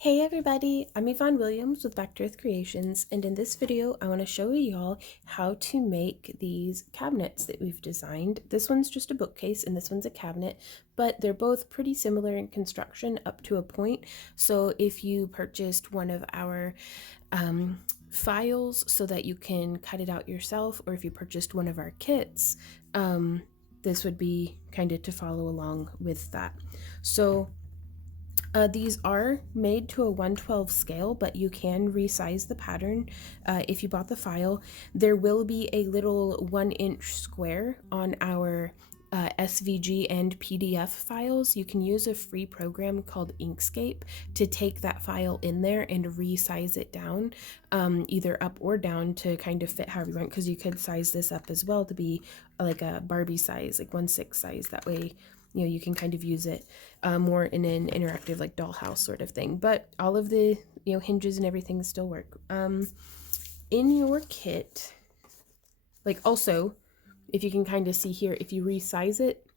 Hey everybody, I'm Yvonne Williams with Back to Earth Creations, and in this video I want to show y'all how to make these cabinets that we've designed. This one's just a bookcase and this one's a cabinet, but they're both pretty similar in construction up to a point. So if you purchased one of our files so that you can cut it out yourself, or if you purchased one of our kits, this would be kind of to follow along with that. So these are made to a 1/12 scale, but you can resize the pattern if you bought the file. There will be a little 1-inch square on our SVG and PDF files. You can use a free program called Inkscape to take that file in there and resize it down, either up or down to kind of fit however you want, because you could size this up as well to be like a Barbie size, like 1/6 size. That way you can kind of use it more in an interactive like dollhouse sort of thing, but all of the hinges and everything still work. In your kit, like, also, if you can kind of see here, if you resize it,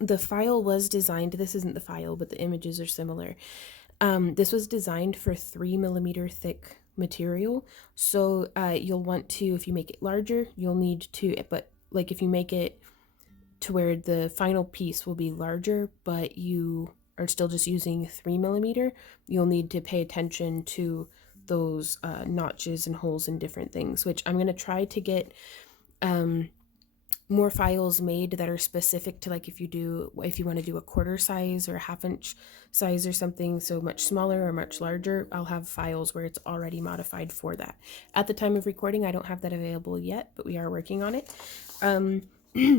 the file was designed, this isn't the file but the images are similar. This was designed for 3mm thick material, so you'll want to, if you make it larger, you'll need to, but like if you make it to where the final piece will be larger, but you are still just using 3mm, you'll need to pay attention to those notches and holes and different things, which I'm going to try to get more files made that are specific to, like, if you want to do a quarter size or a 1/2-inch size or something, so much smaller or much larger, I'll have files where it's already modified for that. At the time of recording, I don't have that available yet, but we are working on it.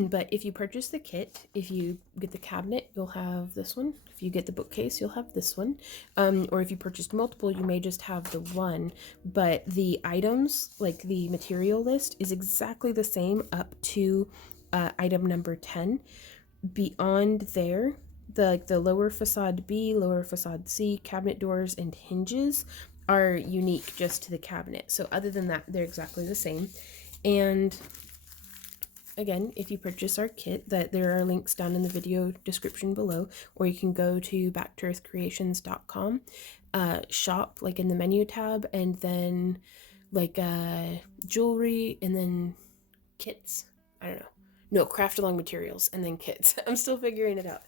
But if you purchase the kit, if you get the cabinet, you'll have this one. If you get the bookcase, you'll have this one. Or if you purchased multiple, you may just have the one. But the items, like the material list, is exactly the same up to item number 10. Beyond there, the lower facade B, lower facade C, cabinet doors, and hinges are unique just to the cabinet. So other than that, they're exactly the same. And again, if you purchase our kit, that there are links down in the video description below, or you can go to backtoearthcreations.com, shop, like in the menu tab, and then like jewelry, and then kits. I don't know. No, craft along materials, and then kits. I'm still figuring it out.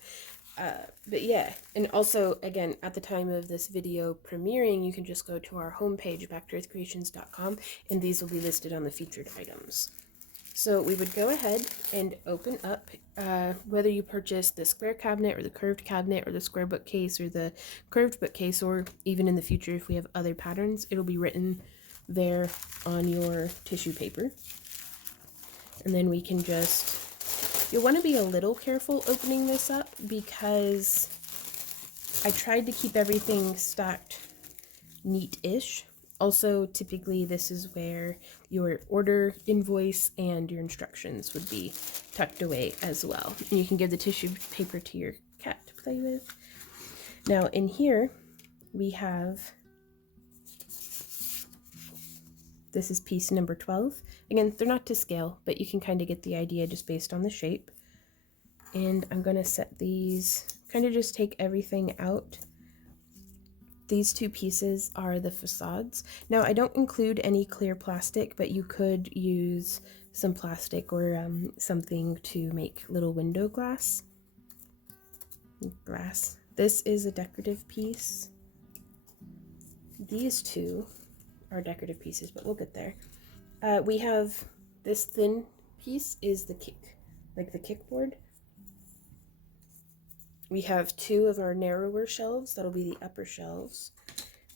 But yeah, and also, again, at the time of this video premiering, you can just go to our homepage, backtoearthcreations.com, and these will be listed on the featured items. So we would go ahead and open up, whether you purchase the square cabinet or the curved cabinet or the square bookcase or the curved bookcase, or even in the future if we have other patterns, it'll be written there on your tissue paper. And then we can just, you'll want to be a little careful opening this up, because I tried to keep everything stacked neat-ish. Also, typically this is where your order invoice and your instructions would be tucked away as well. And you can give the tissue paper to your cat to play with. Now in here we have, this is piece number 12. Again, they're not to scale, but you can kind of get the idea just based on the shape. And I'm going to set these, kind of just take everything out. These two pieces are the facades. Now, I don't include any clear plastic, but you could use some plastic or something to make little window glass. This is a decorative piece. These two are decorative pieces, but we'll get there. We have this thin piece is the kickboard. We have 2 of our narrower shelves, that'll be the upper shelves.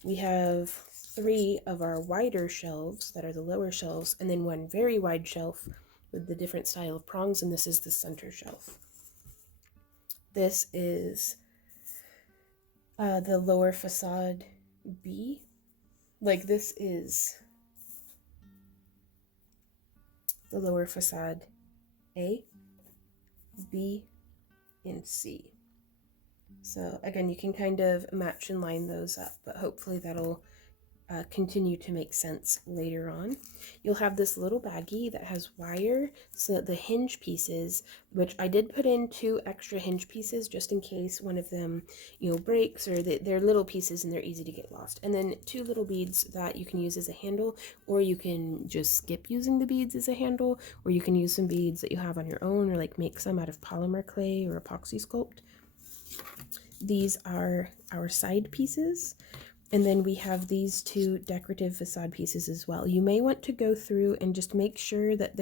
We have 3 of our wider shelves, that are the lower shelves, and then 1 very wide shelf with the different style of prongs, and this is the center shelf. This is the lower facade B. Like, this is the lower facade A, B, and C. So again, you can kind of match and line those up, but hopefully that'll continue to make sense later on. You'll have this little baggie that has wire, so the hinge pieces, which I did put in 2 extra hinge pieces just in case one of them, breaks, or they're little pieces and they're easy to get lost. And then 2 little beads that you can use as a handle, or you can just skip using the beads as a handle, or you can use some beads that you have on your own, or like make some out of polymer clay or epoxy sculpt. These are our side pieces. And then we have these 2 decorative facade pieces as well. You may want to go through and just make sure that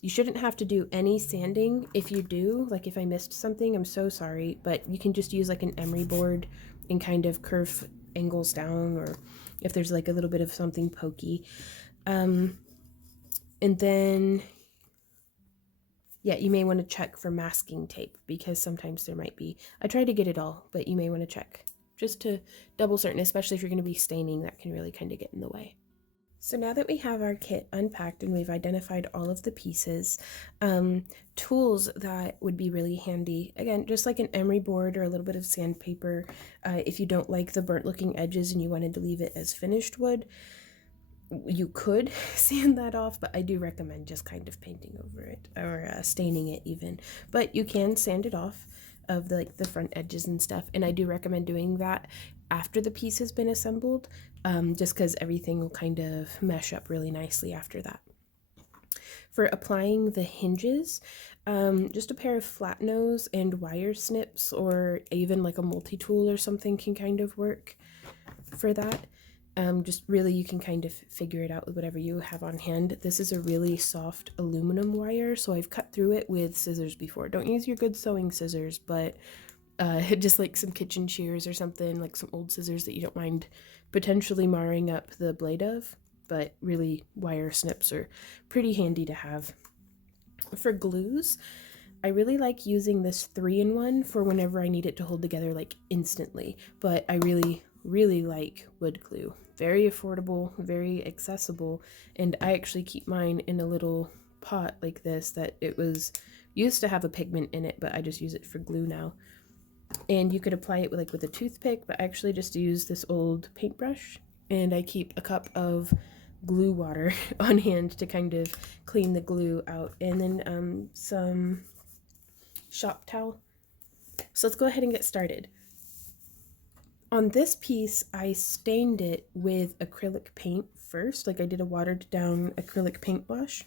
you shouldn't have to do any sanding. If you do, like if I missed something, I'm so sorry, but you can just use like an emery board and kind of curve angles down, or if there's like a little bit of something pokey. And then, yeah, you may want to check for masking tape because sometimes there might be. I try to get it all, but you may want to check just to double certain, especially if you're going to be staining, that can really kind of get in the way. So now that we have our kit unpacked and we've identified all of the pieces, tools that would be really handy, again, just like an emery board or a little bit of sandpaper. If you don't like the burnt looking edges and you wanted to leave it as finished wood, you could sand that off, but I do recommend just kind of painting over it or staining it even. But you can sand it off of the front edges and stuff, and I do recommend doing that after the piece has been assembled, just because everything will kind of mesh up really nicely after that. For applying the hinges, just a pair of flat nose and wire snips, or even like a multi-tool or something can kind of work for that. Just really, you can kind of figure it out with whatever you have on hand. This is a really soft aluminum wire, so I've cut through it with scissors before. Don't use your good sewing scissors, but just like some kitchen shears or something, like some old scissors that you don't mind potentially marring up the blade of. But really, wire snips are pretty handy to have. For glues, I really like using this 3-in-1 for whenever I need it to hold together like instantly, but I really like wood glue. Very affordable, very accessible, and I actually keep mine in a little pot like this that it was used to have a pigment in it, but I just use it for glue now. And you could apply it with a toothpick, but I actually just use this old paintbrush, and I keep a cup of glue water on hand to kind of clean the glue out, and then some shop towel. So let's go ahead and get started. On this piece, I stained it with acrylic paint first, like I did a watered down acrylic paint wash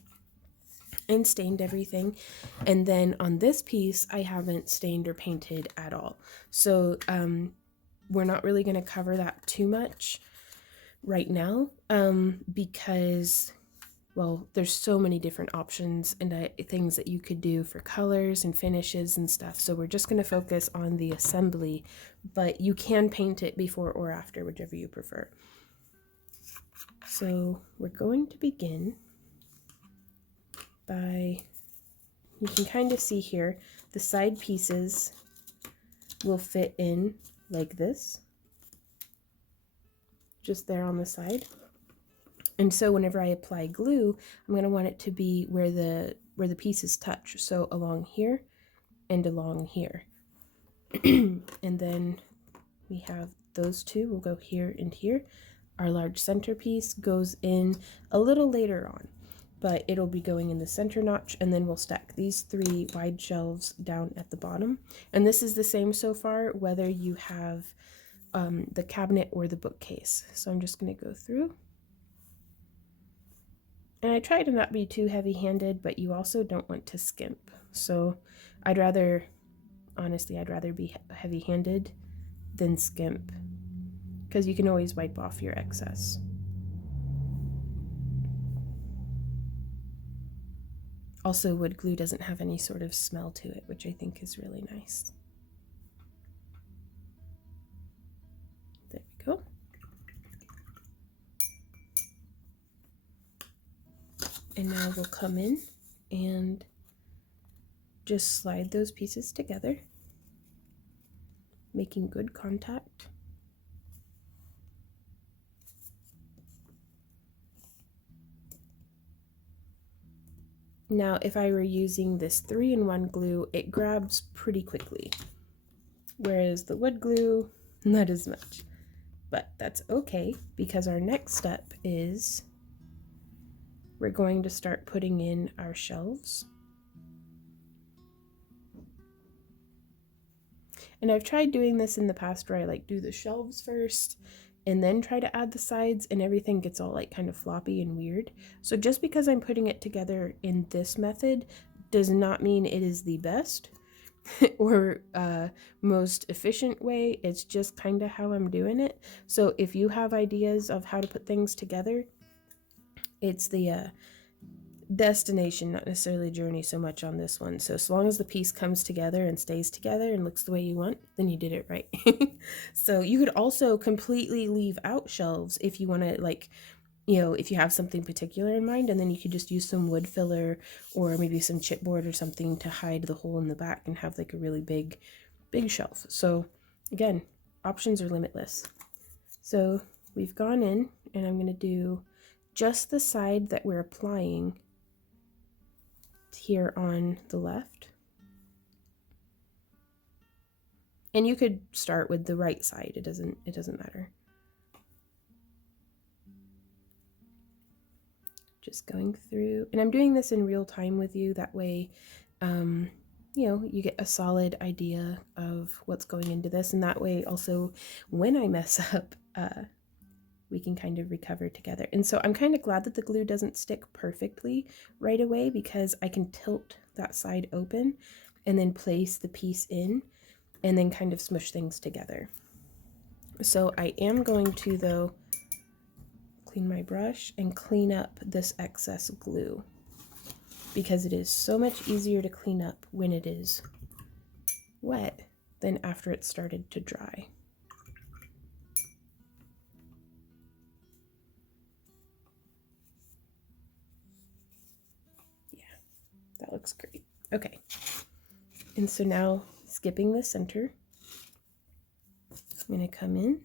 and stained everything. And then on this piece, I haven't stained or painted at all. So we're not really going to cover that too much right now, because, well, there's so many different options and things that you could do for colors and finishes and stuff. So we're just going to focus on the assembly, but you can paint it before or after, whichever you prefer. So we're going to begin by, you can kind of see here, the side pieces will fit in like this, just there on the side. And so whenever I apply glue, I'm going to want it to be where the pieces touch. So along here and along here. And then we have those two will go here and here. Our large centerpiece goes in a little later on, but it'll be going in the center notch, and then we'll stack these 3 wide shelves down at the bottom. And this is the same so far, whether you have the cabinet or the bookcase. So I'm just going to go through. And I try to not be too heavy-handed, but you also don't want to skimp. So honestly, I'd rather be heavy-handed than skimp, because you can always wipe off your excess. Also, wood glue doesn't have any sort of smell to it, which I think is really nice. There we go. And now we'll come in and just slide those pieces together, making good contact. Now, if I were using this 3-in-1 glue, it grabs pretty quickly, whereas the wood glue, not as much. but that's okay because our next step is we're going to start putting in our shelves. And I've tried doing this in the past where I like do the shelves first and then try to add the sides, and everything gets all like kind of floppy and weird. So just because I'm putting it together in this method does not mean it is the best or most efficient way. It's just kind of how I'm doing it. So if you have ideas of how to put things together, it's the destination, not necessarily journey so much on this one. So as long as the piece comes together and stays together and looks the way you want, then you did it right. So you could also completely leave out shelves if you want to, like, you know, if you have something particular in mind, and then you could just use some wood filler or maybe some chipboard or something to hide the hole in the back and have like a really big shelf. So again, options are limitless. So we've gone in, and I'm going to do just the side that we're applying here on the left. And you could start with the right side. It doesn't matter. Just going through, and I'm doing this in real time with you. That way, you know, you get a solid idea of what's going into this. And that way also, when I mess up, we can kind of recover together. And so I'm kind of glad that the glue doesn't stick perfectly right away, because I can tilt that side open and then place the piece in and then kind of smush things together. So I am going to, though, clean my brush and clean up this excess glue, because it is so much easier to clean up when it is wet than after it started to dry. That looks great. Okay. And so now, skipping the center, I'm going to come in,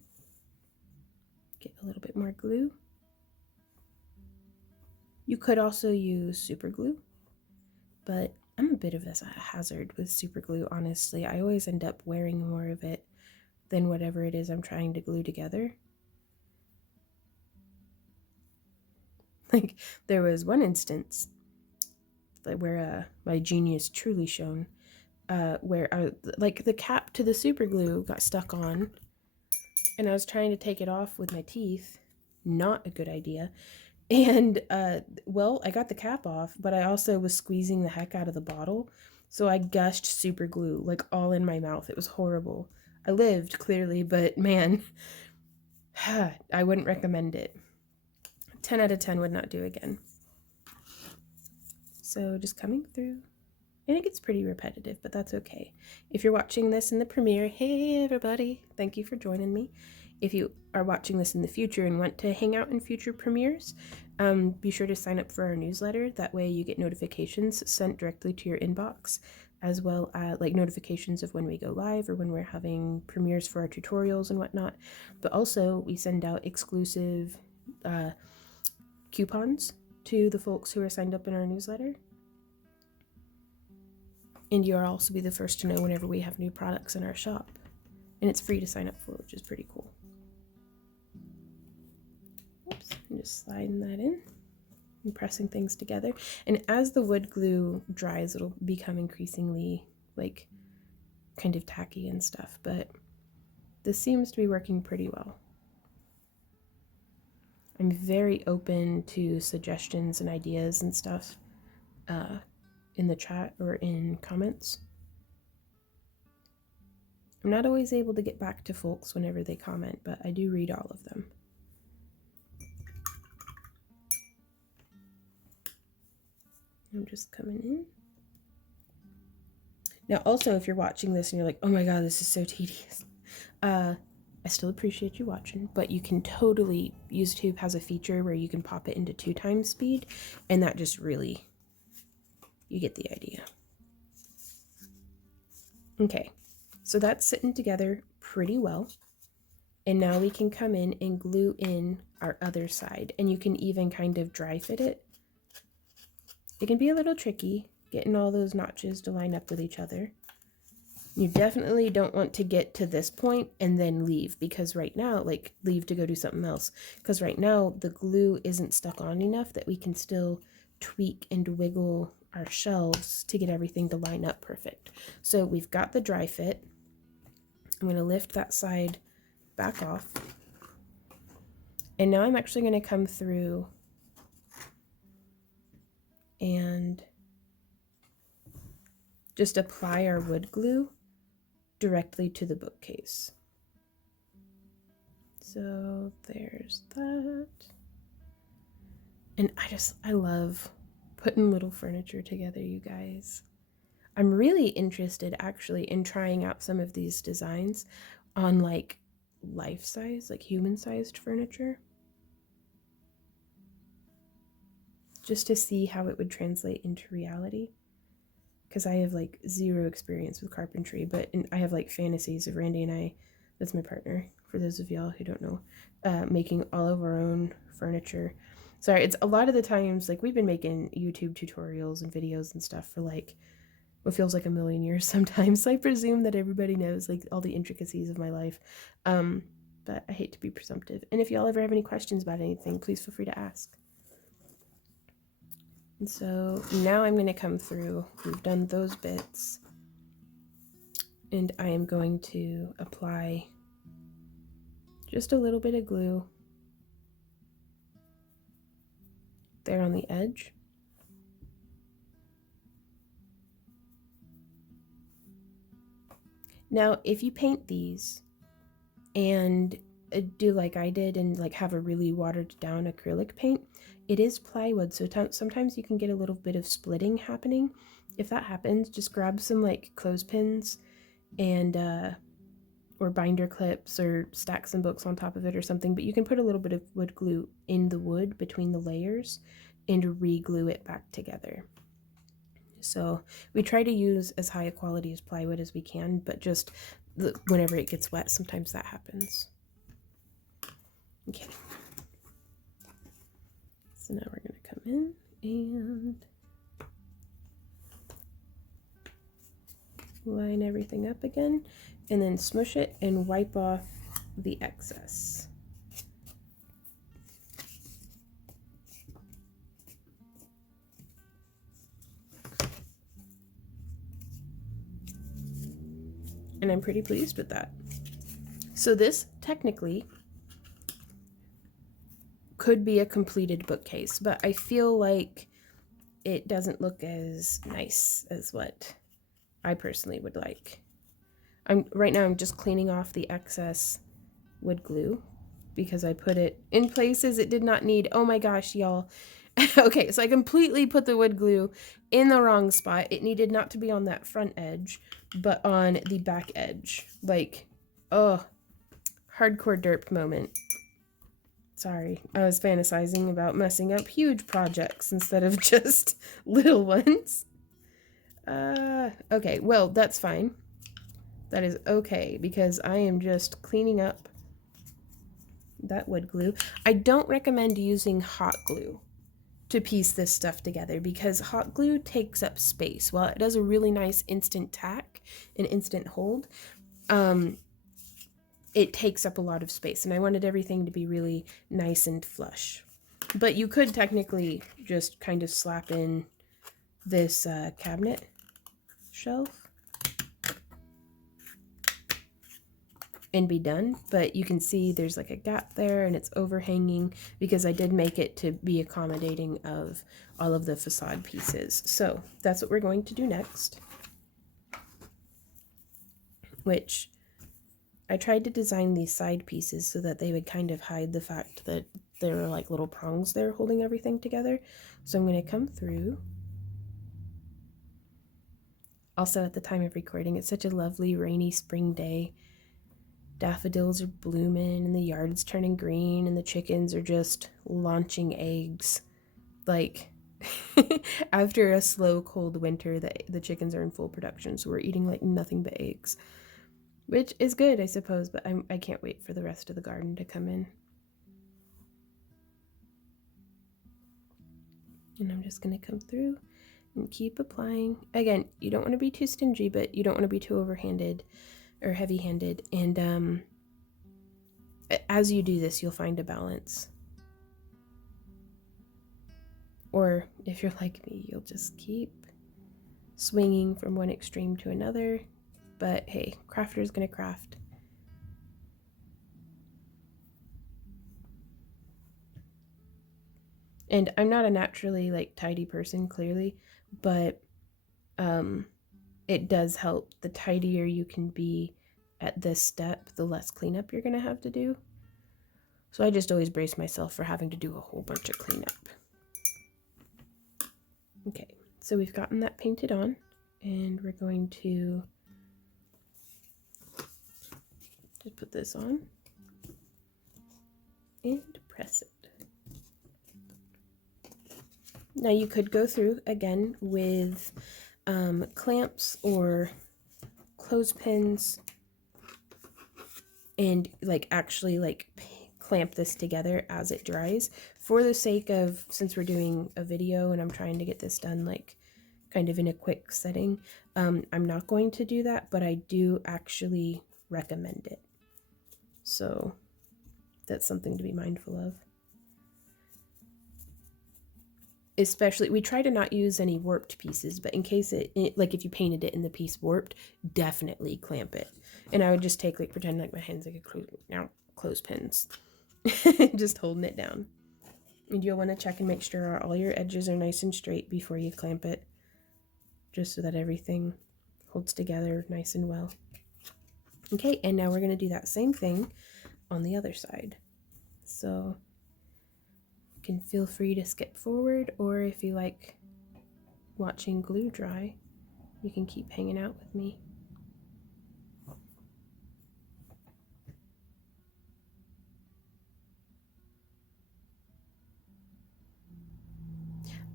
get a little bit more glue. You could also use super glue, but I'm a bit of a hazard with super glue, honestly. I always end up wearing more of it than whatever it is I'm trying to glue together. Like, there was one instance where my genius truly shone, where like the cap to the super glue got stuck on, and I was trying to take it off with my teeth. Not a good idea. And well, I got the cap off, but I also was squeezing the heck out of the bottle, so I gushed super glue like all in my mouth. It was horrible. I lived, clearly, but man, I wouldn't recommend it. 10 out of 10 would not do again. So just coming through, and it gets pretty repetitive, but that's okay. If you're watching this in the premiere, hey everybody, thank you for joining me. If you are watching this in the future and want to hang out in future premieres, be sure to sign up for our newsletter. That way you get notifications sent directly to your inbox, as well as like notifications of when we go live or when we're having premieres for our tutorials and whatnot. But also we send out exclusive coupons to the folks who are signed up in our newsletter. And you'll also be the first to know whenever we have new products in our shop. And it's free to sign up for, which is pretty cool. Oops, I'm just sliding that in and pressing things together. And as the wood glue dries, it'll become increasingly like kind of tacky and stuff, but this seems to be working pretty well. I'm very open to suggestions and ideas and stuff in the chat or in comments. I'm not always able to get back to folks whenever they comment, but I do read all of them. I'm just coming in. Now also, if you're watching this and you're like, oh my god, this is so tedious, I still appreciate you watching, but you can totally, YouTube has a feature where you can pop it into 2x speed, and that just really, you get the idea. Okay, so that's sitting together pretty well. And now we can come in and glue in our other side, and you can even kind of dry fit it. It can be a little tricky getting all those notches to line up with each other. You definitely don't want to get to this point and then leave, because right now, like leave to go do something else, because right now the glue isn't stuck on enough that we can still tweak and wiggle our shelves to get everything to line up perfect. So we've got the dry fit. I'm going to lift that side back off. And now I'm actually going to come through and just apply our wood glue directly to the bookcase. So there's that. And I love putting little furniture together, you guys. I'm really interested actually in trying out some of these designs on like life size, like human sized furniture, just to see how it would translate into reality. Because I have like zero experience with carpentry, but I have like fantasies of Randy and I, that's my partner, for those of y'all who don't know, making all of our own furniture. Sorry, it's a lot of the times, like we've been making YouTube tutorials and videos and stuff for like what feels like a million years sometimes. So I presume that everybody knows like all the intricacies of my life. But I hate to be presumptive. And if y'all ever have any questions about anything, please feel free to ask. And so now I'm going to come through. We've done those bits. And I am going to apply just a little bit of glue there on the edge. Now, if you paint these and do like I did and like have a really watered down acrylic paint, it is plywood, so sometimes you can get a little bit of splitting happening. If that happens, just grab some like clothespins and or binder clips, or stack some books on top of it or something, but you can put a little bit of wood glue in the wood between the layers and re-glue it back together. So we try to use as high a quality as plywood as we can, but just whenever it gets wet, sometimes that happens. Okay. So now we're going to come in and line everything up again, and then smush it and wipe off the excess. And I'm pretty pleased with that. So this technically could be a completed bookcase, but I feel like it doesn't look as nice as what I personally would like. Right now I'm just cleaning off the excess wood glue because I put it in places it did not need. Oh my gosh, y'all. Okay, so I completely put the wood glue in the wrong spot. It needed not to be on that front edge, but on the back edge. Like, oh, hardcore derp moment. Sorry, I was fantasizing about messing up huge projects instead of just little ones. Okay, well, that's fine. That is okay, because I am just cleaning up that wood glue. I don't recommend using hot glue to piece this stuff together, because hot glue takes up space. While it does a really nice instant tack and instant hold, it takes up a lot of space, and I wanted everything to be really nice and flush. But you could technically just kind of slap in this cabinet shelf and be done, but you can see there's like a gap there and it's overhanging because I did make it to be accommodating of all of the facade pieces. So that's what we're going to do next, which I tried to design these side pieces so that they would kind of hide the fact that there are like little prongs there holding everything together. So I'm going to come through. Also, at the time of recording, it's such a lovely rainy spring day. Daffodils are blooming and the yard's turning green and the chickens are just launching eggs. Like, after a slow, cold winter, the chickens are in full production, so we're eating like nothing but eggs. Which is good, I suppose, but I can't wait for the rest of the garden to come in. And I'm just going to come through And keep applying. Again, you don't want to be too stingy, but you don't want to be too overhanded or heavy-handed. And as you do this, you'll find a balance. Or if you're like me, you'll just keep swinging from one extreme to another. But hey, crafter's gonna craft. And I'm not a naturally like tidy person, clearly, but it does help. The tidier you can be at this step, the less cleanup you're gonna have to do. So I just always brace myself for having to do a whole bunch of cleanup. Okay, so we've gotten that painted on, and we're going to just put this on and press it. Now you could go through again with clamps or clothespins and like actually like clamp this together as it dries. For the sake of, since we're doing a video and I'm trying to get this done like kind of in a quick setting, I'm not going to do that, but I do actually recommend it. So that's something to be mindful of. Especially, we try to not use any warped pieces, but in case it like if you painted it and the piece warped, definitely clamp it. And I would just take like, pretend like my hands like a clothespins, just holding it down. And you'll want to check and make sure all your edges are nice and straight before you clamp it, just so that everything holds together nice and well. Okay, and now we're going to do that same thing on the other side. So you can feel free to skip forward, or if you like watching glue dry, you can keep hanging out with me.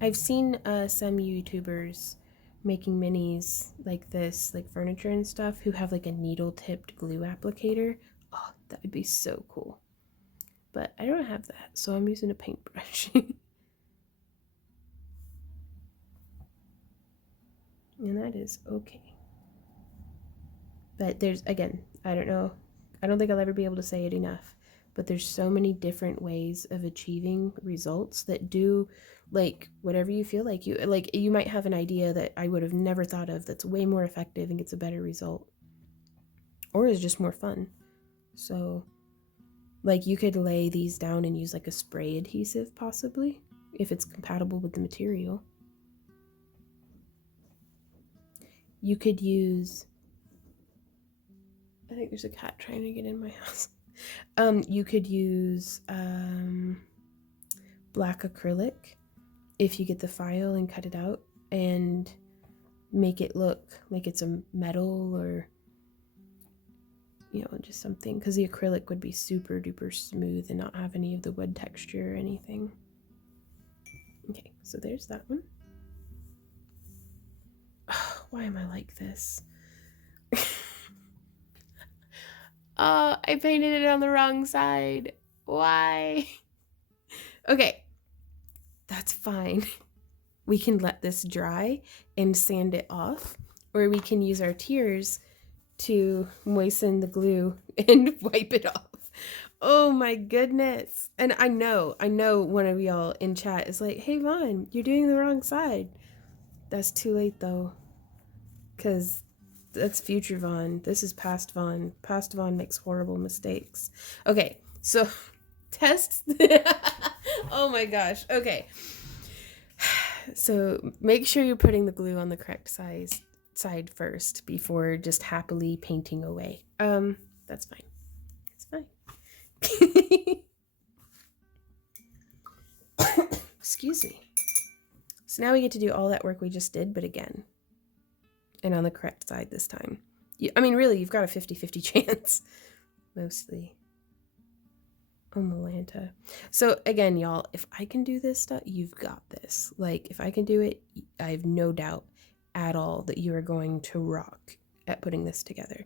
I've seen some YouTubers making minis like this, like furniture and stuff, who have like a needle tipped glue applicator. Oh, that would be so cool. But I don't have that, so I'm using a paintbrush. And that is okay. But there's, again, I don't know, I don't think I'll ever be able to say it enough, but there's so many different ways of achieving results that do like whatever you feel like. You might have an idea that I would have never thought of that's way more effective and gets a better result, or is just more fun. So like you could lay these down and use like a spray adhesive possibly, if it's compatible with the material. You could use, I think there's a cat trying to get in my house. You could use black acrylic if you get the file and cut it out and make it look like it's a metal, or you know, just something, because the acrylic would be super duper smooth and not have any of the wood texture or anything. Okay, so there's that one. Oh, why am I like this? Oh, I painted it on the wrong side. Why? Okay, that's fine. We can let this dry and sand it off, or we can use our tears to moisten the glue and wipe it off. Oh my goodness. And I know one of y'all in chat is like, hey Vaughn, you're doing the wrong side. That's too late though, because that's future Vaughn. This is past Vaughn. Past Vaughn makes horrible mistakes. Okay, so tests. Oh my gosh. Okay. So make sure you're putting the glue on the correct side first before just happily painting away. That's fine. It's fine. Excuse me. So now we get to do all that work we just did, but again. And on the correct side this time. I mean, really, you've got a 50-50 chance. Mostly. Oh, Malanta. So again, y'all, if I can do this stuff, you've got this. Like, if I can do it, I have no doubt at all that you are going to rock at putting this together.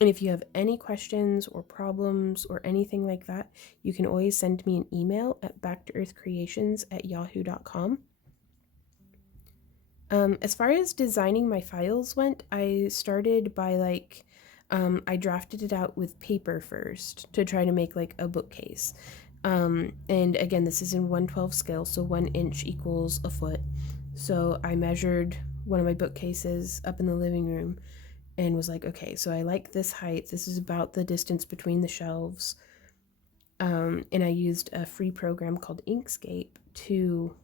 And if you have any questions or problems or anything like that, you can always send me an email at backtoearthcreations@yahoo.com. As far as designing my files went, I started by like, I drafted it out with paper first to try to make like a bookcase. And again, this is in 1/12 scale, so 1 inch equals a foot. So I measured one of my bookcases up in the living room and was like, okay, so I like this height. This is about the distance between the shelves. And I used a free program called Inkscape to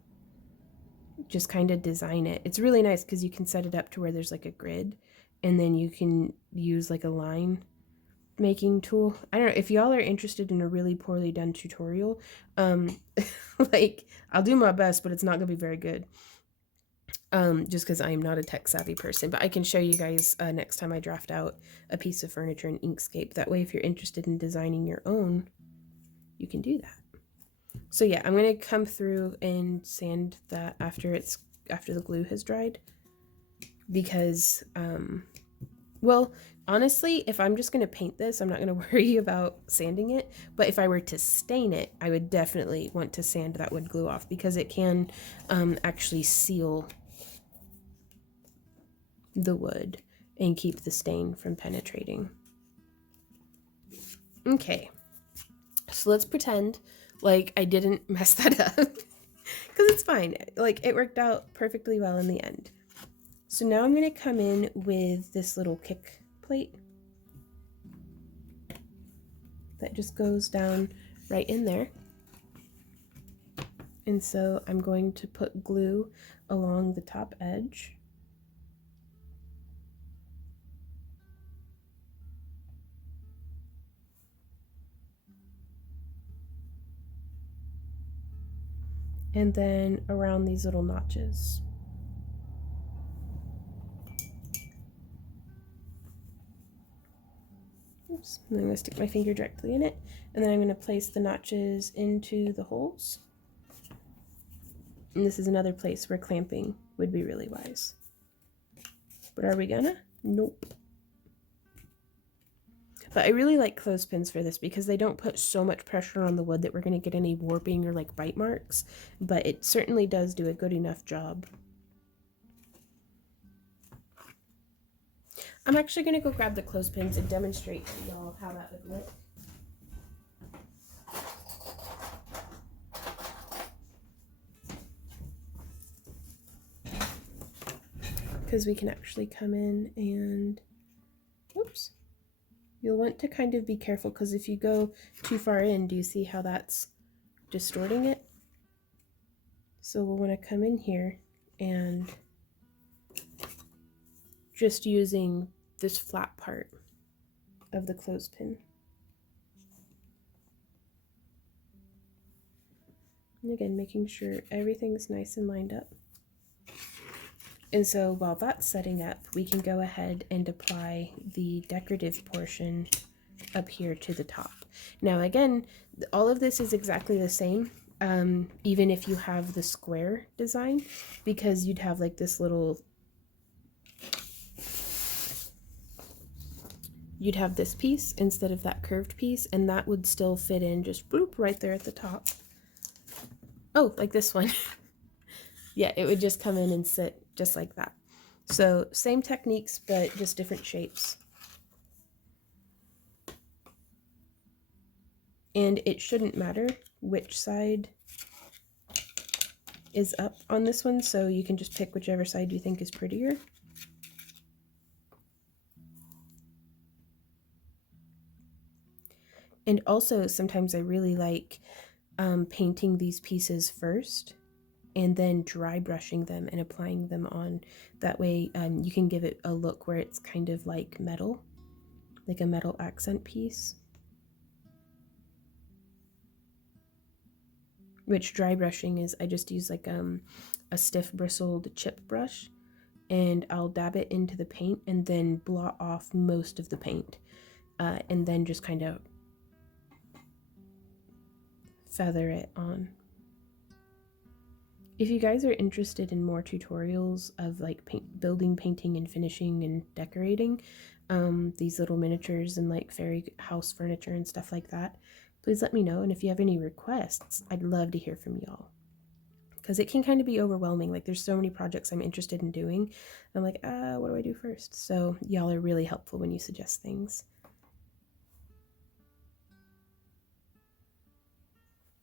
just kind of design it. It's really nice because you can set it up to where there's like a grid, and then you can use like a line making tool. I don't know if y'all are interested in a really poorly done tutorial. Like I'll do my best, but it's not gonna be very good. Just because I am not a tech savvy person, but I can show you guys next time I draft out a piece of furniture in Inkscape. That way, if you're interested in designing your own, you can do that. So yeah, I'm gonna come through and sand that after the glue has dried, because well, honestly, if I'm just gonna paint this, I'm not gonna worry about sanding it. But if I were to stain it, I would definitely want to sand that wood glue off, because it can actually seal the wood and keep the stain from penetrating. Okay, so let's pretend like I didn't mess that up, because it's fine. Like it worked out perfectly well in the end. So now I'm going to come in with this little kick plate that just goes down right in there. And so I'm going to put glue along the top edge. And then around these little notches. Oops, I'm going to stick my finger directly in it, and then I'm going to place the notches into the holes. And this is another place where clamping would be really wise. But are we gonna? Nope. But I really like clothespins for this because they don't put so much pressure on the wood that we're going to get any warping or like bite marks, but it certainly does do a good enough job. I'm actually going to go grab the clothespins and demonstrate to y'all how that would look. Because we can actually come in and, oops, you'll want to kind of be careful, because if you go too far in, do you see how that's distorting it? So we'll want to come in here and just using this flat part of the clothespin. And again, making sure everything's nice and lined up. And so while that's setting up, we can go ahead and apply the decorative portion up here to the top. Now again, all of this is exactly the same, even if you have the square design, because you'd have like this little, you'd have this piece instead of that curved piece, and that would still fit in just bloop right there at the top. Oh, like this one. Yeah, it would just come in and sit just like that. So same techniques, but just different shapes. And it shouldn't matter which side is up on this one, so you can just pick whichever side you think is prettier. And also sometimes I really like painting these pieces first and then dry brushing them and applying them on. That way you can give it a look where it's kind of like metal, like a metal accent piece. Which dry brushing is, I just use like a stiff bristled chip brush, and I'll dab it into the paint and then blot off most of the paint, and then just kind of feather it on. If you guys are interested in more tutorials of like building, painting, and finishing and decorating these little miniatures and like fairy house furniture and stuff like that, please let me know. And if you have any requests, I'd love to hear from y'all, because it can kind of be overwhelming. Like there's so many projects I'm interested in doing. I'm like, what do I do first? So y'all are really helpful when you suggest things.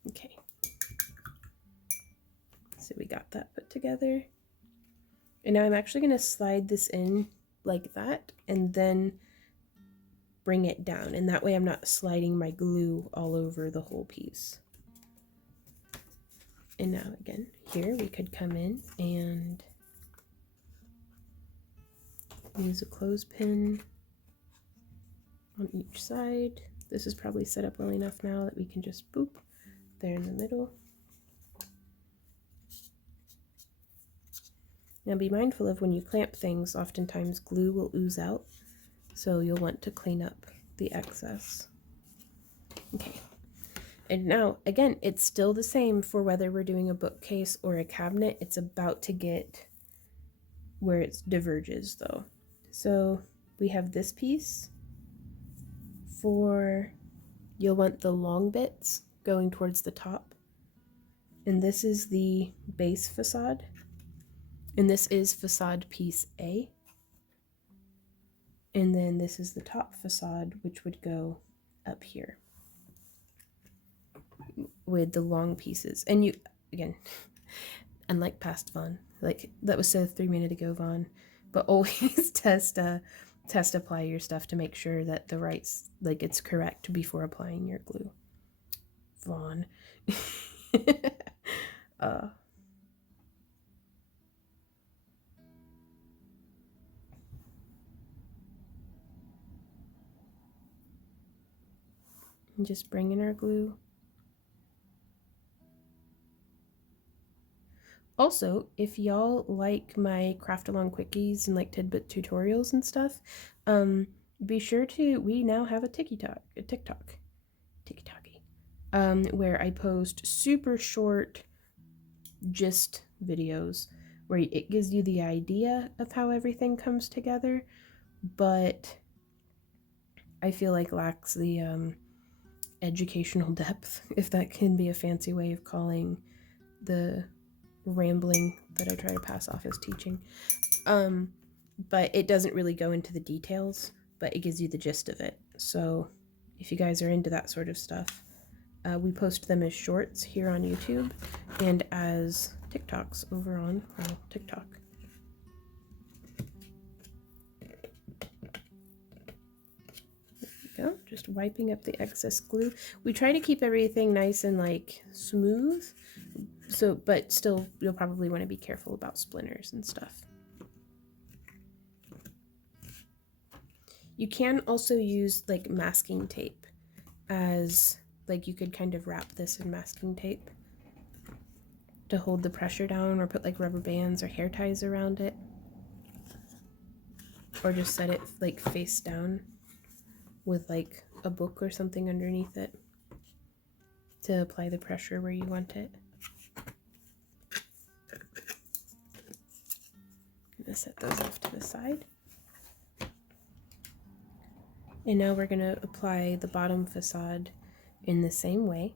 Okay. So we got that put together. And now I'm actually going to slide this in like that and then bring it down. And that way I'm not sliding my glue all over the whole piece. And now again, here we could come in and use a clothespin on each side. This is probably set up well enough now that we can just boop there in the middle. Now be mindful of when you clamp things, oftentimes glue will ooze out, so you'll want to clean up the excess. Okay, and now again, it's still the same for whether we're doing a bookcase or a cabinet. It's about to get where it diverges though. So we have this piece for, you'll want the long bits going towards the top. And this is the base facade. And this is facade piece A. And then this is the top facade, which would go up here with the long pieces. And you, again, unlike past Vaughn, like that was so 3 minutes ago, Vaughn, but always test apply your stuff to make sure that the right, like it's correct before applying your glue. Vaughn. And just bring in our glue. Also, if y'all like my craft along quickies and like tidbit tutorials and stuff, be sure to, we now have a TikTok, where I post super short gist videos where it gives you the idea of how everything comes together, but I feel like lacks the educational depth, if that can be a fancy way of calling the rambling that I try to pass off as teaching. But it doesn't really go into the details, but it gives you the gist of it. So if you guys are into that sort of stuff, we post them as shorts here on YouTube and as TikToks over on TikTok. Go, just wiping up the excess glue. We try to keep everything nice and like smooth, so but still you'll probably want to be careful about splinters and stuff. You can also use like masking tape, as like you could kind of wrap this in masking tape to hold the pressure down, or put like rubber bands or hair ties around it, or just set it like face down with like a book or something underneath it to apply the pressure where you want it. I'm gonna set those off to the side. And now we're gonna apply the bottom facade in the same way.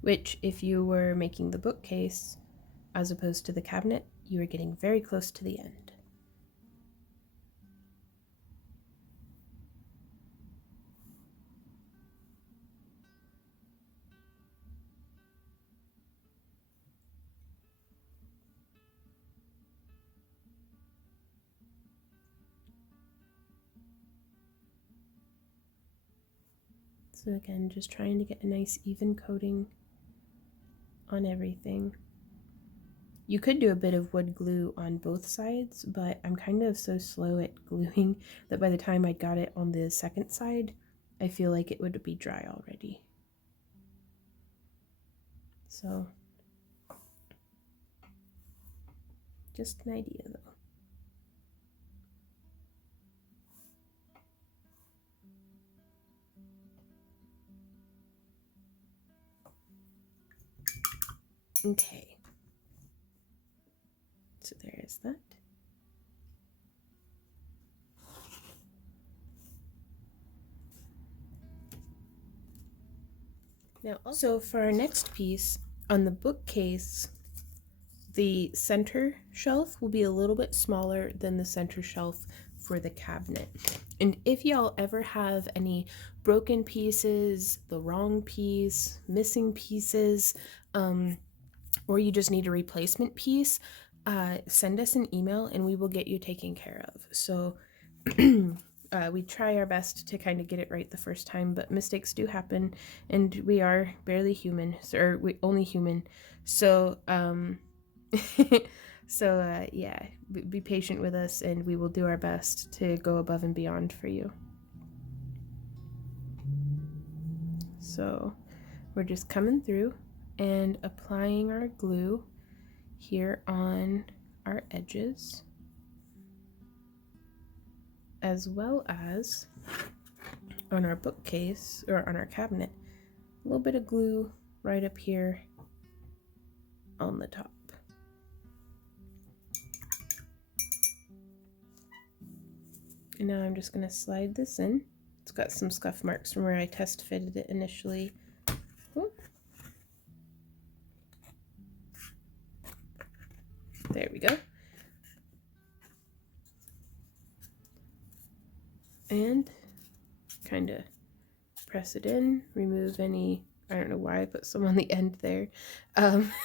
Which, if you were making the bookcase as opposed to the cabinet, you are getting very close to the end. So again, just trying to get a nice even coating on everything. You could do a bit of wood glue on both sides, but I'm kind of so slow at gluing that by the time I got it on the second side, I feel like it would be dry already. So, just an idea though. Okay, so there is that. Now, so for our next piece, on the bookcase, the center shelf will be a little bit smaller than the center shelf for the cabinet. And if y'all ever have any broken pieces, the wrong piece, missing pieces, or you just need a replacement piece, send us an email and we will get you taken care of. So we try our best to kind of get it right the first time, but mistakes do happen, and we are barely human, or we only human. So yeah, be patient with us, and we will do our best to go above and beyond for you. So we're just coming through and applying our glue here on our edges, as well as on our bookcase or on our cabinet. A little bit of glue right up here on the top. And now I'm just going to slide this in. It's got some scuff marks from where I test fitted it initially. Whoop. There we go. And kind of press it in, remove any, I don't know why I put some on the end there.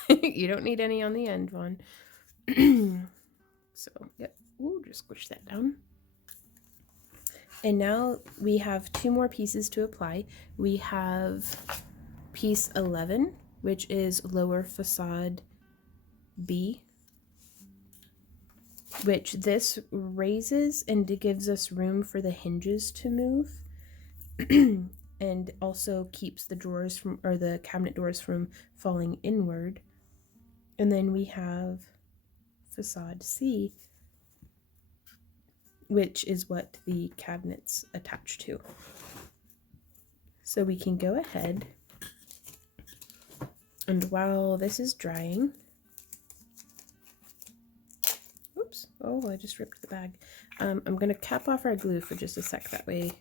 You don't need any on the end, Vaughn. So, yep. Ooh, just squish that down. And now we have 2 more pieces to apply. We have piece 11, which is lower facade B, which this raises and gives us room for the hinges to move. And also keeps the drawers from, or the cabinet doors from falling inward. And then we have facade C, which is what the cabinets attach to. So we can go ahead, and while this is drying, oops, oh, I just ripped the bag. I'm gonna cap off our glue for just a sec, that way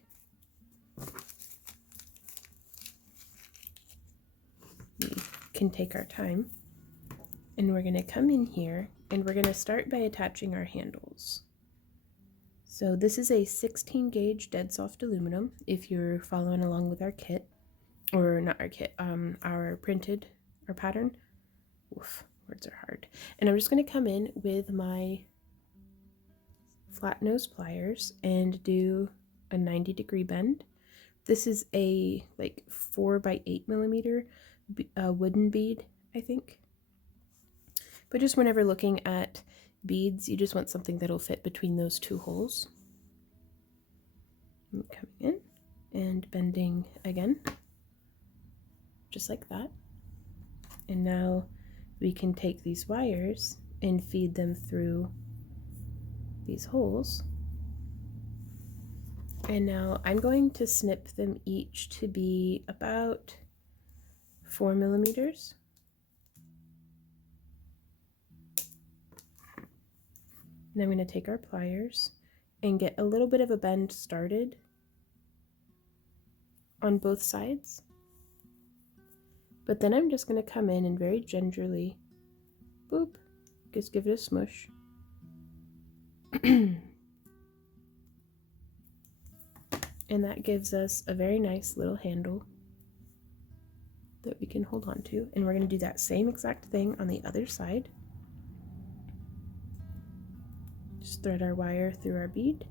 we can take our time. And we're gonna come in here and we're gonna start by attaching our handles. So this is a 16 gauge dead soft aluminum, if you're following along with our kit, or not our kit, our pattern. Oof, words are hard. And I'm just gonna come in with my flat nose pliers and do a 90-degree bend. This is a like 4 by 8 millimeter wooden bead, I think. But just whenever looking at beads, you just want something that'll fit between those 2 holes. I'm coming in and bending again, just like that. And now we can take these wires and feed them through these holes. And now I'm going to snip them each to be about 4 millimeters. And I'm going to take our pliers and get a little bit of a bend started on both sides. But then I'm just going to come in and very gingerly, boop, just give it a smush. And that gives us a very nice little handle that we can hold on to. And we're going to do that same exact thing on the other side. Just thread our wire through our bead.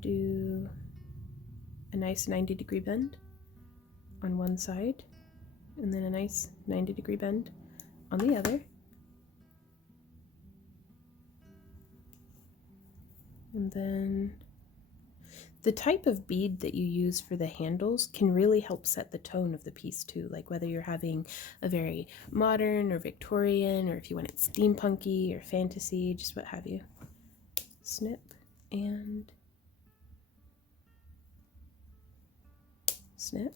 Do a nice 90-degree bend on one side, and then a nice 90-degree bend on the other. And then the type of bead that you use for the handles can really help set the tone of the piece too, like whether you're having a very modern or Victorian, or if you want it steampunky or fantasy, just what have you. Snip and snip.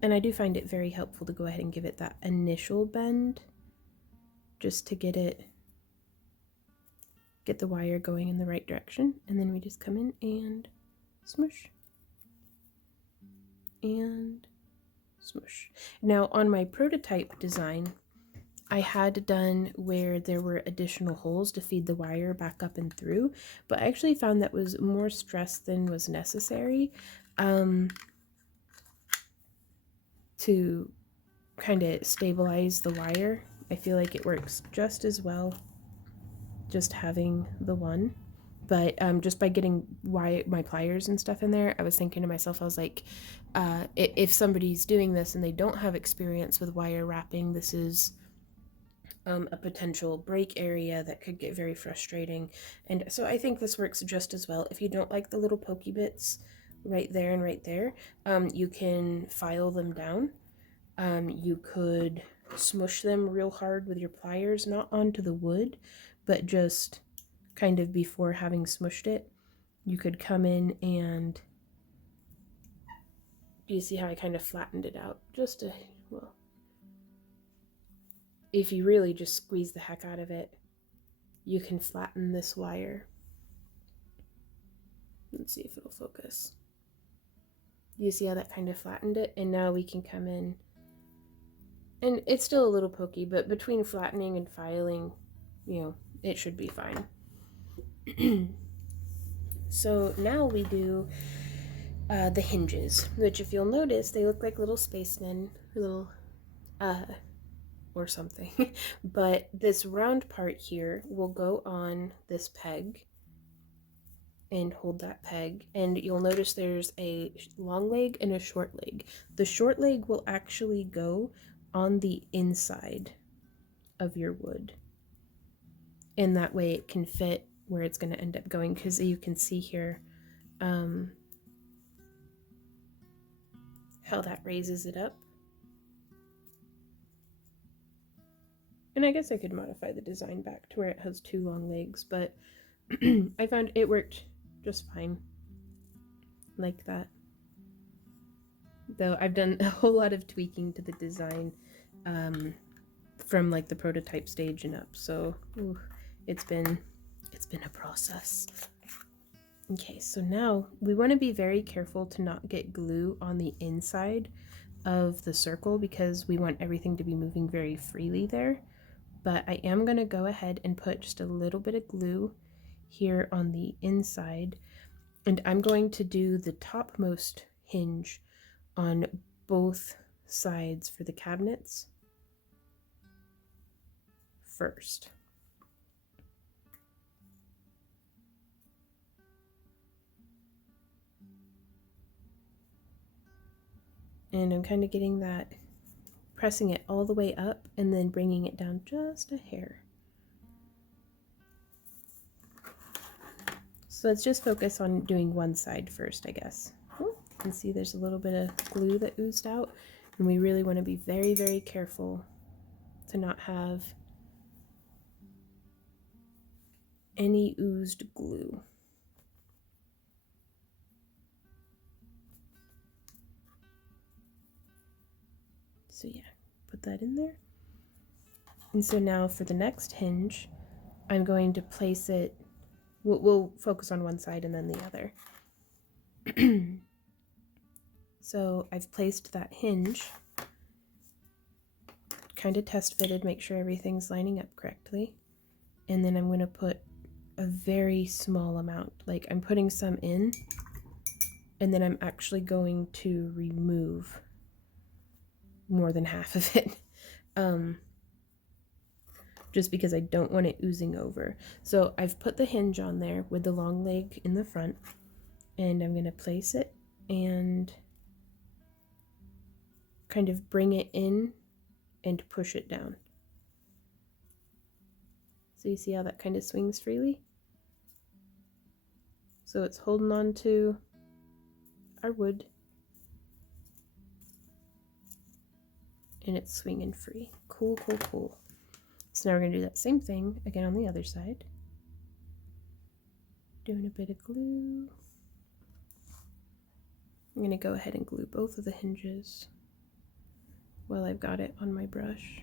And I do find it very helpful to go ahead and give it that initial bend just to get the wire going in the right direction, and then we just come in and smush. and smush. Now on my prototype design, I had done where there were additional holes to feed the wire back up and through, but I actually found that was more stress than was necessary to kind of stabilize the wire. I feel like it works just as well just having the one. But just by getting my pliers and stuff in there, I was thinking to myself, I was like, if somebody's doing this and they don't have experience with wire wrapping, this is a potential break area that could get very frustrating. And so I think this works just as well. If you don't like the little pokey bits right there and right there, you can file them down. You could smush them real hard with your pliers, not onto the wood, but just kind of before having smushed it. You could come in and, do you see how I kind of flattened it out? Just to, well, if you really just squeeze the heck out of it, you can flatten this wire. Let's see if it'll focus. You see how that kind of flattened it? And now we can come in, and it's still a little pokey, but between flattening and filing, you know, it should be fine. So now we do the hinges, which if you'll notice, they look like little spacemen, little or something. But this round part here will go on this peg and hold that peg, and you'll notice there's a long leg and a short leg. The short leg will actually go on the inside of your wood, and that way it can fit where it's going to end up going, because you can see here how that raises it up. And I guess I could modify the design back to where it has two long legs, but I found it worked just fine like that. Though I've done a whole lot of tweaking to the design from like the prototype stage and up, so it's been a process. Okay, so now we want to be very careful to not get glue on the inside of the circle, because we want everything to be moving very freely there. But I am going to go ahead and put just a little bit of glue here on the inside, and I'm going to do the topmost hinge on both sides for the cabinets first. And I'm kind of getting that, pressing it all the way up and then bringing it down just a hair. So let's just focus on doing one side first, I guess. You can see there's a little bit of glue that oozed out, and we really want to be very, very careful to not have any oozed glue. So yeah, put that in there. And so now for the next hinge, I'm going to place it, we'll focus on one side and then the other. So I've placed that hinge, kind of test fitted, make sure everything's lining up correctly. And then I'm going to put a very small amount, like I'm putting some in, and then I'm actually going to remove more than half of it. Just because I don't want it oozing over. So I've put the hinge on there with the long leg in the front, and I'm going to place it and kind of bring it in and push it down. So you see how that kind of swings freely? So it's holding on to our wood and it's swinging free. Cool, cool, cool. So now we're going to do that same thing again on the other side. Doing a bit of glue. I'm going to go ahead and glue both of the hinges while I've got it on my brush.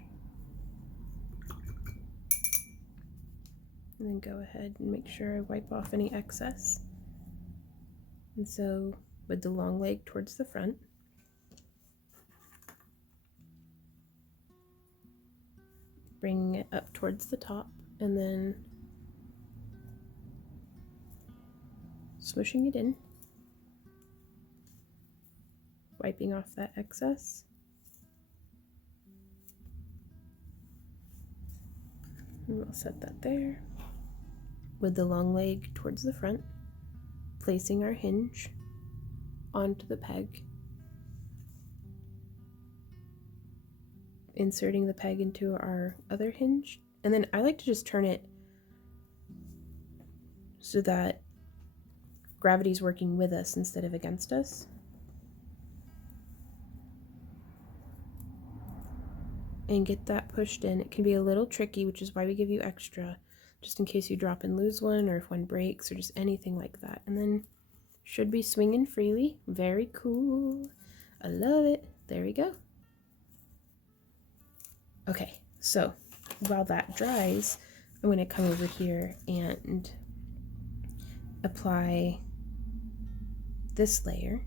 And then go ahead and make sure I wipe off any excess. And so with the long leg towards the front, bringing it up towards the top and then smushing it in, wiping off that excess. And we'll set that there with the long leg towards the front, placing our hinge onto the peg, inserting the peg into our other hinge, and then I like to just turn it so that gravity's working with us instead of against us. And get that pushed in. It can be a little tricky, which is why we give you extra, just in case you drop and lose one, or if one breaks, or just anything like that. And then should be swinging freely. Very cool. I love it. There we go. Okay, so while that dries, I'm going to come over here and apply this layer.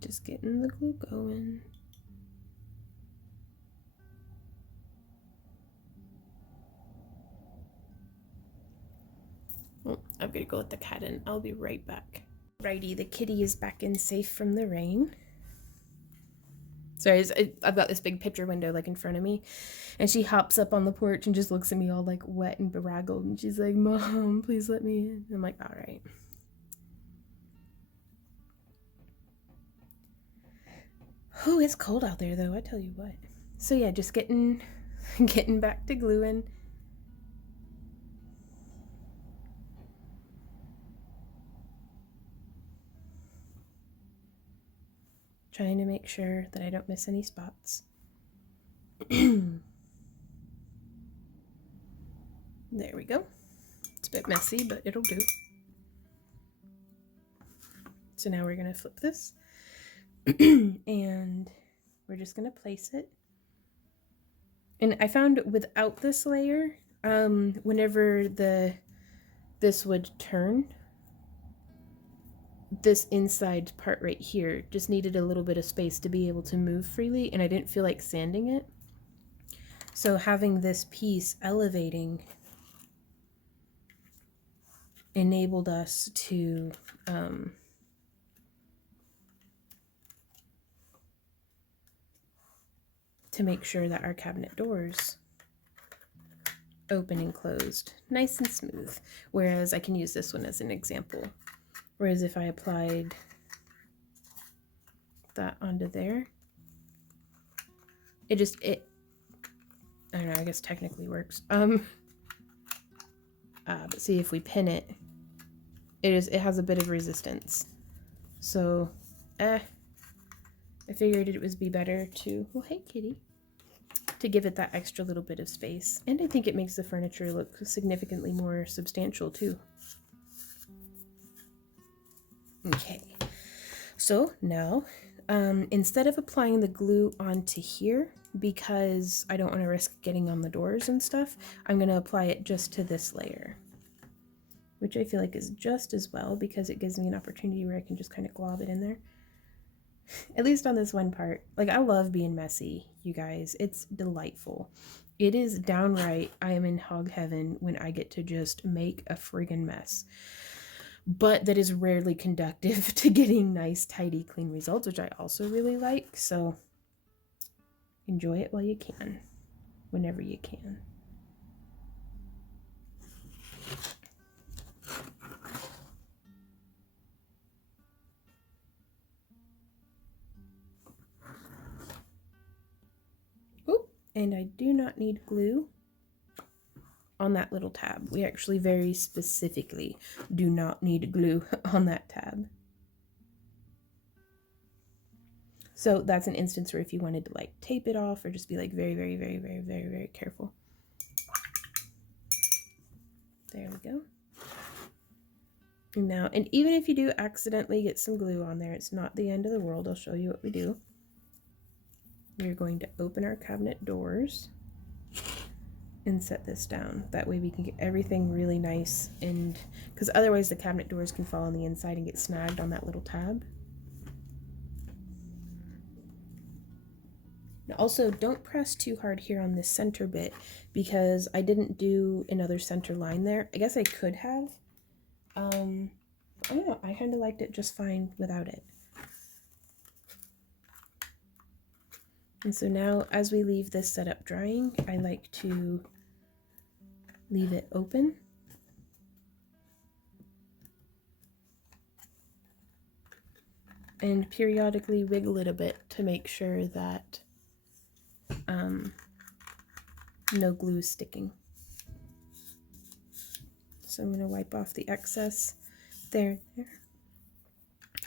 Just getting the glue going. Oh, I'm gonna go let the cat in. I'll be right back. Righty, the kitty is back in safe from the rain. Sorry, I've got this big picture window like in front of me, and she hops up on the porch and just looks at me all like wet and beraggled, and she's like, "Mom, please let me in." I'm like, "All right." Oh, it's cold out there though, I tell you what. So yeah, just getting back to gluing. Trying to make sure that I don't miss any spots. There we go. It's a bit messy, but it'll do. So now we're gonna flip this and we're just gonna place it. And I found without this layer, whenever this would turn, this inside part right here just needed a little bit of space to be able to move freely, and I didn't feel like sanding it. So having this piece elevating enabled us to make sure that our cabinet doors open and closed nice and smooth. Whereas I can use this one as an example. Whereas if I applied that onto there, I don't know, I guess technically works. But see, if we pin it, it has a bit of resistance. So, I figured it would be better to, well, hey kitty, to give it that extra little bit of space. And I think it makes the furniture look significantly more substantial too. Okay, so now, instead of applying the glue onto here, because I don't want to risk getting on the doors and stuff, I'm going to apply it just to this layer, which I feel like is just as well, because it gives me an opportunity where I can just kind of glob it in there. At least on this one part. Like, I love being messy, you guys. It's delightful. It is downright, I am in hog heaven when I get to just make a friggin' mess. But that is rarely conductive to getting nice, tidy, clean results, which I also really like. So enjoy it while you can, whenever you can. Oop, and I do not need glue on that little tab. We actually very specifically do not need glue on that tab. So that's an instance where if you wanted to like tape it off or just be like very, very, very, very, very, very careful. There we go. Now, and even if you do accidentally get some glue on there, it's not the end of the world. I'll show you what we do. We're going to open our cabinet doors and set this down. That way we can get everything really nice, and because otherwise the cabinet doors can fall on the inside and get snagged on that little tab. Now also, don't press too hard here on this center bit because I didn't do another center line there. I guess I could have. I don't know, I kind of liked it just fine without it. And so now as we leave this setup drying, I like to leave it open. And periodically wiggle it a bit to make sure that no glue is sticking. So I'm going to wipe off the excess there.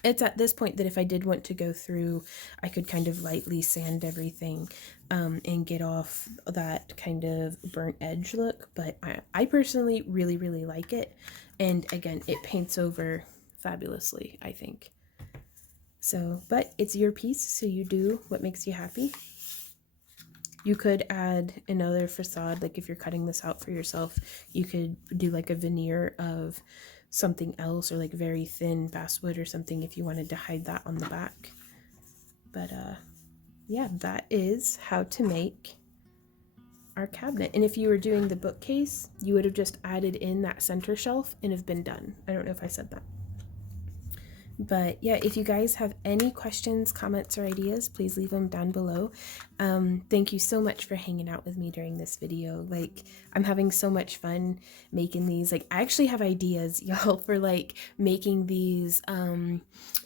It's at this point that if I did want to go through, I could kind of lightly sand everything and get off that kind of burnt edge look. But I personally really, really like it. And again, it paints over fabulously, I think. So, but it's your piece, so you do what makes you happy. You could add another facade, like if you're cutting this out for yourself, you could do like a veneer of something else, or like very thin basswood or something if you wanted to hide that on the back. But yeah, that is how to make our cabinet. And if you were doing the bookcase, you would have just added in that center shelf and have been done. I don't know if I said that. But yeah, if you guys have any questions, comments, or ideas, please leave them down below. Thank you so much for hanging out with me during this video. Like, I'm having so much fun making these. Like, I actually have ideas, y'all, for like making these,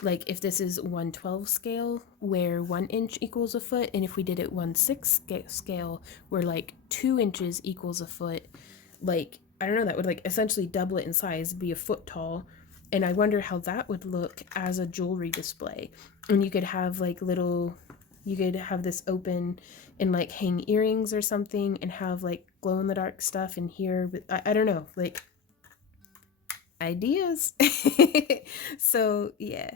like if this is 1/12 scale, where 1 inch equals a foot, and if we did it 1/6 scale, where like 2 inches equals a foot, like, I don't know, that would like essentially double it in size, be a foot tall. And I wonder how that would look as a jewelry display. And you could have like little, you could have this open and like hang earrings or something and have like glow in the dark stuff in here. But I don't know, like ideas. So yeah.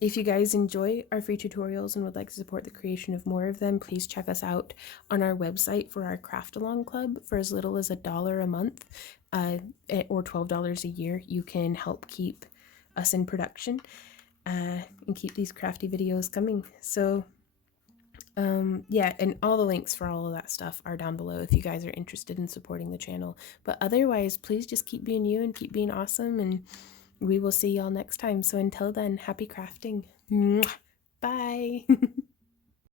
If you guys enjoy our free tutorials and would like to support the creation of more of them, please check us out on our website for our Craft Along Club. For as little as $1 a month or $12 a year, you can help keep us in production and keep these crafty videos coming. So yeah, and all the links for all of that stuff are down below if you guys are interested in supporting the channel. But otherwise, please just keep being you and keep being awesome, and we will see y'all next time. So until then, happy crafting. Bye.